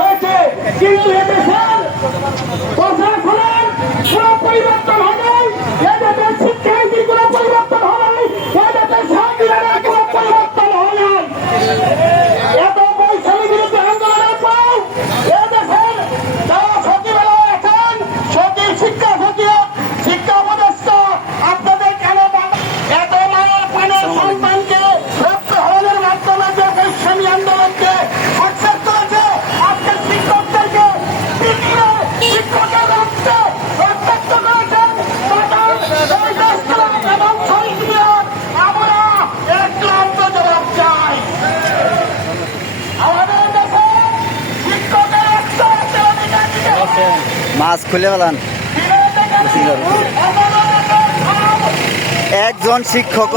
হয়েছে। কিন্তু এদেশের প্রশাসনের পরিবর্তন হয়নি মাছ খুলে ফেলান। একজন শিক্ষক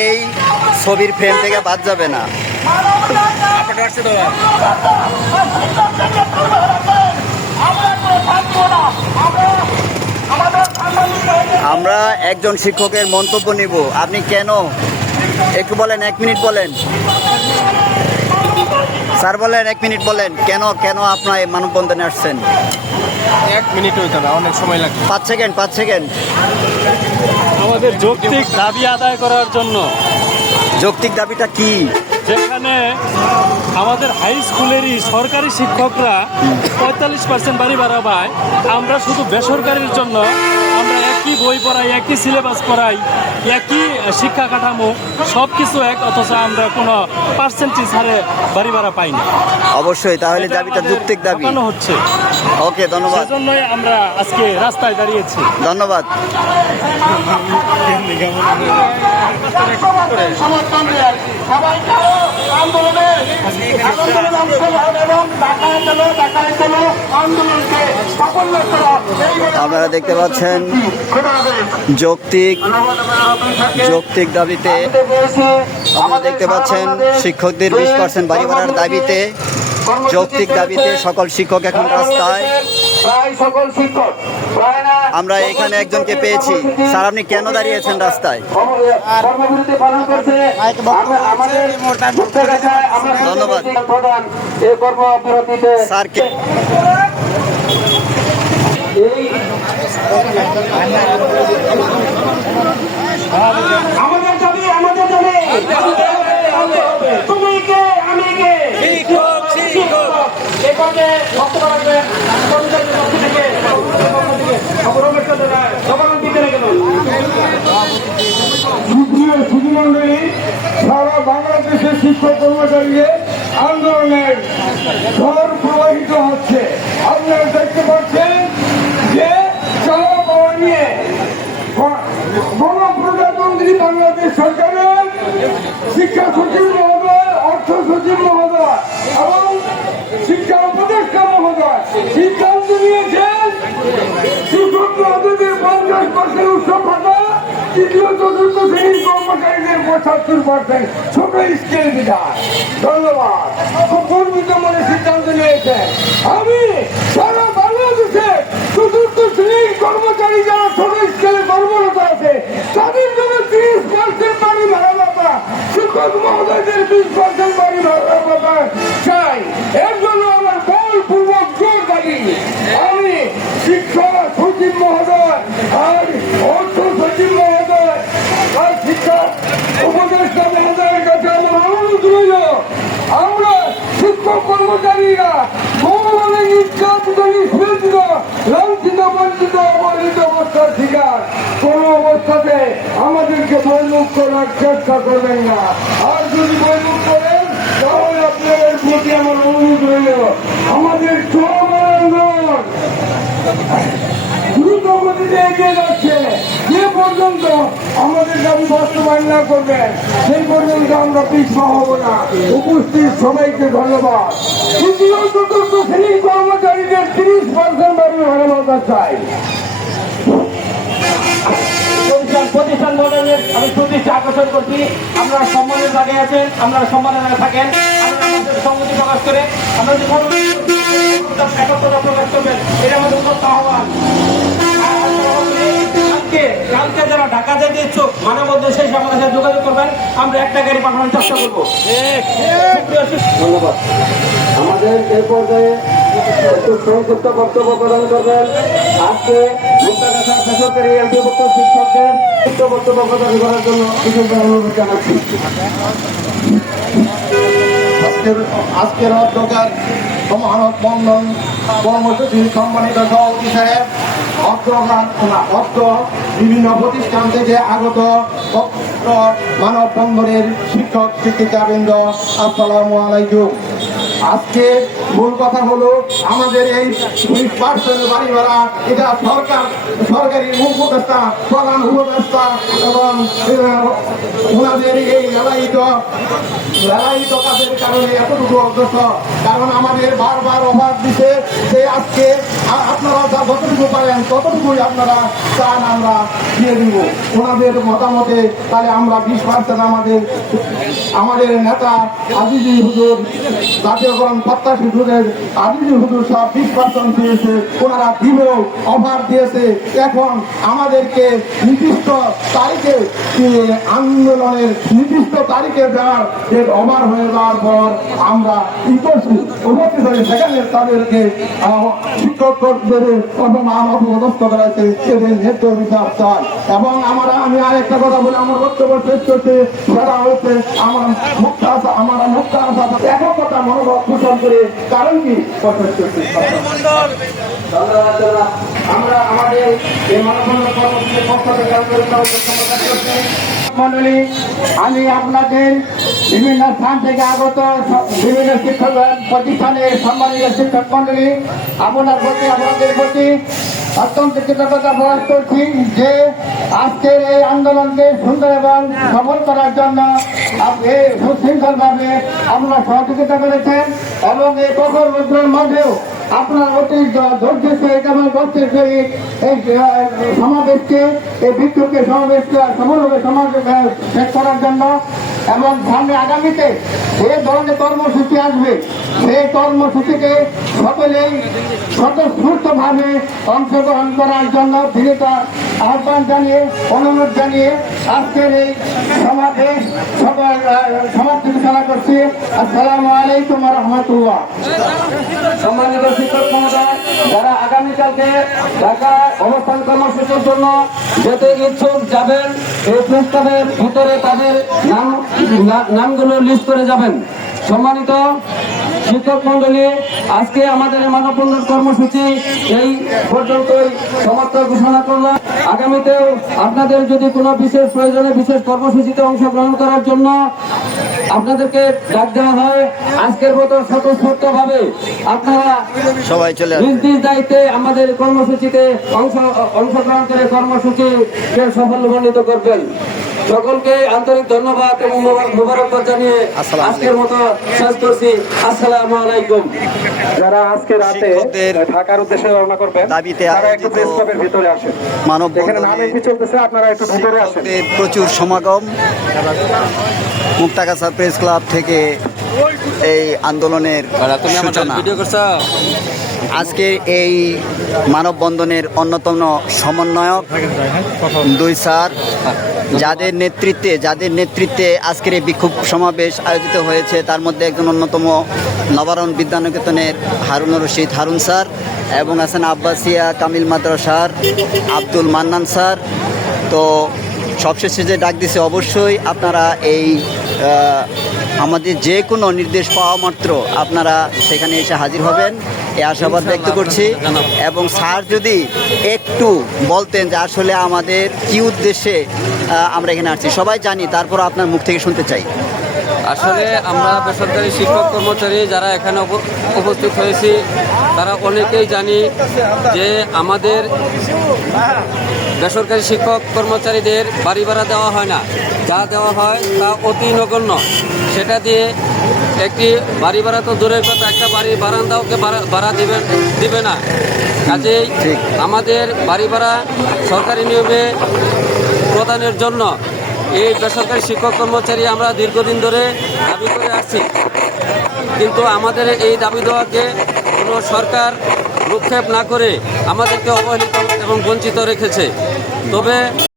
এই ছবির ফ্রেম থেকে বাদ যাবে না। আমরা একজন শিক্ষকের মন্তব্য নিব। আপনি কেন? একটু বলেন, এক মিনিট বলেন। স্যার বলেন, এক মিনিট বলেন। কেন কেন আপনার মানববন্ধনে আসছেন? এক মিনিট হইতে হবে অনেক সময় লাগবে। পাঁচ সেকেন্ড পাঁচ সেকেন্ড। আমাদের যৌক্তিক দাবি আদায় করার জন্য। যৌক্তিক দাবিটা কি? যেখানে আমাদের হাই স্কুলেরই সরকারি শিক্ষকরা পঁয়তাল্লিশ পার্সেন্ট বাড়ি ভাড়া পায় আমরা শুধু বেসরকারির জন্য আমরা একই বই পড়াই একই সিলেবাস পড়াই একই শিক্ষা কাঠামো সব কিছু এক অথচ আমরা কোনো পার্সেন্টেজ হারে বাড়ি ভাড়া পাই না অবশ্যই তাহলে দাবিটা যৌক্তিক দাবি। হচ্ছে। ওকে ধন্যবাদ। সেজন্যই আমরা আজকে রাস্তায় দাঁড়িয়েছি। ধন্যবাদ। আপনারা দেখতে পাচ্ছেন যৌক্তিক যৌক্তিক দাবিতে আপনারা দেখতে পাচ্ছেন শিক্ষকদের বিশ পার্সেন্ট বাড়ি ভাড়ার দাবিতে যৌক্তিক দাবিতে সকল শিক্ষক এখন রাস্তায়। সকল শিক্ষক আমরা এখানে একজনকে পেয়েছি। স্যার আপনি কেন দাঁড়িয়েছেন রাস্তায়? ধন্যবাদ। প্রধান এই কর্মবিরতিতে স্যার কে এই আমাদের দাবি আমাদের দাবি। তুমি কে? আমি কে শিক্ষক শিক্ষক। এ পর্যায়ে বক্তব্য রাখবেন কর্মচারীদের পক্ষ থেকে সারা বাংলাদেশের শিক্ষক কর্মচারীদের আন্দোলনের ঝড় প্রবাহিত হচ্ছে। আপনারা দেখতে পাচ্ছেন যে চাওয়া পাওয়া নিয়ে গণপ্রজাতন্ত্রী বাংলাদেশ সরকারের শিক্ষা সচিব তৃতীয় চতুর্থ শ্রেণির কর্মচারীদের পঁচাত্তর পার্সেন্ট ছোট স্কেল বিধান ধন্যবাদ। খুব মনে সিদ্ধান্ত নিয়েছেন আমি সারা বাংলাদেশে চতুর্থ শ্রেণির কর্মচারী যারা ছোট স্কেলে কর্মরত আছে, তাদের জন্য তিরিশ পার্সেন্ট বাড়ি ভাড়া ভাতা শিক্ষক মহোদয়দের বিশ পার্সেন্ট বাড়ি ভাড়া ভাতা চাই। এর জন্য আমার বলপূর্বক জোর দাবি। আমি শিক্ষা সচিব মহোদয় আর অর্থ সচিব মহোদয় আর শিক্ষা উপদেষ্টা মহোদয়ের কাছে আমার অনুরোধ রইল, আমরা শিক্ষক কর্মচারীরা ভগবানের নির্যাতিত নিষ্পেষিত লাঞ্ছিত, বঞ্চিত, অবহেলিত অবস্থার শিকার। কোন অবস্থাতে আমাদেরকে বৈমুখ করার চেষ্টা করবেন না। আর যদি বৈমুখ করেন তাহলে আপনাদের প্রতি আমার অনুরোধ রইল, আমাদের চরম আন্দোলন দ্রুত গতিতে এগিয়ে যাচ্ছে। পর্যন্ত আমাদের দাবি বাস্তবায়ন না করবেন সেই পর্যন্ত আমরা পিছপা হব না। উপস্থিত সবাইকে ধন্যবাদ। কর্মচারীদের তিরিশ পার্সেন্ট বাড়ি ভাড়া চাই। প্রতিষ্ঠান প্রতিষ্ঠান আমি সুদৃষ্টি আকর্ষণ করছি। আপনারা সম্মানের জায়গায় আছেন, আপনারা সম্মানের জায়গায় থাকেন। আপনারা আমাদের প্রকাশ করে আমরা যে প্রকাশ করবেন, এটা আমাদের কালকে যারা ঢাকা যেতে ইচ্ছুক মানে মধ্যে সেই আমাদের সাথে যোগাযোগ করবেন। আমরা একটা গাড়ি পাঠানোর চেষ্টা করব। ধন্যবাদ। আমাদের এই পর্যায়ে একটু সংক্ষিপ্ত বক্তব্য প্রদান করবেন। আজকে বেসরকারি অন্তর্ভুক্ত শিক্ষকদের সংক্ষিপ্ত বক্তব্য প্রদান করার জন্য বিশেষ অনুরোধ জানাচ্ছি। আজকের আজকের অধ্যকার সমানত বন্ধন কর্মসূচির সম্মানিত সভাপতি সাহেব বিভিন্ন প্রতিষ্ঠান থেকে আগত মানব বন্ধনের শিক্ষক শিক্ষিকাবৃন্দ আসসালামু আলাইকুম। আজকে মূল কথা হলো আমাদের এই পার্সেন্ট বাড়ি ভাড়া এটা সরকার, সরকারি উপদেষ্টা প্রধান উপদেষ্টা এবং ওনাদের এই লালায়িত লালায়িত কাজের কারণে এতটুকু অগ্রসর। কারণ আমাদের বারবার অভাব দিতে যে আজকে আপনারা যা যতটুকু পারেন, ততটুকুই আপনারা চান আমরা দিয়ে দিব। ওনাদের মতামতে তাহলে আমরা বিশ পার্সেন্ট আমাদের আমাদের নেতা আজিজি হুজুর জাতীয়করণ প্রত্যাশী হুজুরের আজিজি হুজুর সব বিশ পার্সেন্ট দিয়েছে। ওনারা দিলেও অফার দিয়েছে। এখন আমাদেরকে নির্দিষ্ট তারিখে আন্দোলনের নির্দিষ্ট তারিখে দেওয়ার এর অভার হয়ে যাওয়ার পর আমরা উপস্থিত হয়ে সেখানে তাদেরকে এদের নেতৃত্ব বিচার চাই। এবং আমরা, আমি আরেকটা কথা বলি, আমার বক্তব্য শেষ সেটা হচ্ছে, আমার মুক্ত আমার মুক্ত আশা একতা মনোভাব পোষণ করে কারণ কি। আমরা আমাদের এই। মন্ডলী, আমি আপনাদের বিভিন্ন স্থান থেকে আগত বিভিন্ন শিক্ষক প্রতিষ্ঠানের সম্মানিত শিক্ষক মন্ডলী, আপনার প্রতি, আপনাদের প্রতি অত্যন্ত কৃতজ্ঞতা প্রকাশ করছি যে আজকের এই আন্দোলনকে সুন্দর এবং সফল করার জন্য সুশৃঙ্খলভাবে আপনারা সহযোগিতা করেছেন এবং এই কঠোর মুদ্রার মধ্যেও আপনার অতি ধৈর্য সহিত এবং গর্তের সহিত এই সমাবেশকে, এই বিক্ষোভকে সমাবেশকে সফলভাবে শেষ করার জন্য এবং সামনে আগামীতে যে ধরনের কর্মসূচি আসবে, সেই কর্মসূচিকে সকলেই স্বতঃস্ফূর্তভাবে অংশগ্রহণ করার জন্য বিনীত আহ্বান জানিয়ে, অনুরোধ জানিয়ে আজকের এই সমাবেশ সবার সমাপ্তি ঘোষণা করছি। আসসালামু আলাইকুম রহমতুল্লাহ। সম্মানিত শিক্ষক মহোদয়, যারা আগামীকালকে ঢাকা অবস্থান কর্মসূচির জন্য যেতে ইচ্ছুক যাবেন, এই প্রস্তাবের ভিতরে তাদের নাম নামগুলো লিস্ট করে যাবেন। সম্মানিত শিক্ষক মন্ডলী আজকে আমাদের মানববন্ধন কর্মসূচি এই পর্যন্তই সমাপ্ত ঘোষণা করলাম। আগামীতেও আপনাদের যদি কোনো বিশেষ প্রয়োজনে বিশেষ কর্মসূচিতে অংশগ্রহণ করার জন্য আপনাদেরকে ডাক দেওয়া হয় আজকের মতো স্বতঃস্ফূর্ত ভাবে আপনারা সবাই চলে নিজ নিজ দায়িত্বে আমাদের কর্মসূচিতে অংশ অংশগ্রহণ করে কর্মসূচিকে সফলমণ্ডিত করবেন। সকলকে আন্তরিক ধন্যবাদ এবং মোবার- মোবারকবাদ জানিয়ে আজকের মতো শেষ করছি। আসসালামু আলাইকুম। যারা আজকে রাতে ঢাকার উদ্দেশ্যে রওনা করবেন দাবিতে তারা একটু প্রেস ক্লাবের ভিতরে আসেন। এখানে মানববন্ধনে নাম এন্ট্রি চলতেছে আপনারা একটু ভিতরে আসেন। প্রচুর সমাগম। মুক্তাগাছা প্রেস ক্লাব থেকে এই আন্দোলনের সূচনা। আজকে এই মানববন্ধনের অন্যতম সমন্বয়ক দুই স্যার। যাদের নেতৃত্বে যাদের নেতৃত্বে আজকের এই বিক্ষোভ সমাবেশ আয়োজিত হয়েছে, তার মধ্যে একজন অন্যতম নবারণ বিদ্যানিকেতনের হারুন রশিদ। হারুন স্যার এবং আছেন আব্বাসিয়া কামিল মাদ্রাসার আব্দুল মান্নান স্যার। তো সবশেষে যে ডাক দিছে, অবশ্যই আপনারা এই আমাদের যে কোনো নির্দেশ পাওয়া মাত্র আপনারা সেখানে এসে হাজির হবেন। এই আশাবাদ ব্যক্ত করছি। এবং স্যার যদি একটু বলতেন যে আসলে আমাদের কি উদ্দেশ্যে আমরা এখানে আসছি। সবাই জানি, তারপর আপনার মুখ থেকে শুনতে চাই। আসলে আমরা বেসরকারি শিক্ষক কর্মচারী যারা এখানে উপ- উপস্থিত হয়েছি, তারা অনেকেই জানি যে আমাদের বেসরকারি শিক্ষক কর্মচারীদের বাড়ি ভাড়া দেওয়া হয় না। যা দেওয়া হয় তা অতি নগণ্য। সেটা দিয়ে একটি বাড়ি ভাড়া তো দূরের কথা একটা বাড়ি বারান্দাওকে ভাড়া দিবে দিবে না। কাজেই আমাদের বাড়ি ভাড়া সরকারি নিয়মে প্রদানের জন্য এই বেসরকারি শিক্ষক কর্মচারী আমরা দীর্ঘদিন ধরে দাবি করে আসছি। কিন্তু আমাদের এই দাবি দেওয়াকে কোনো সরকার রূপক্ষেপ না করে আমাদেরকে অবহেলিত এবং বঞ্চিত রেখেছে। 走呗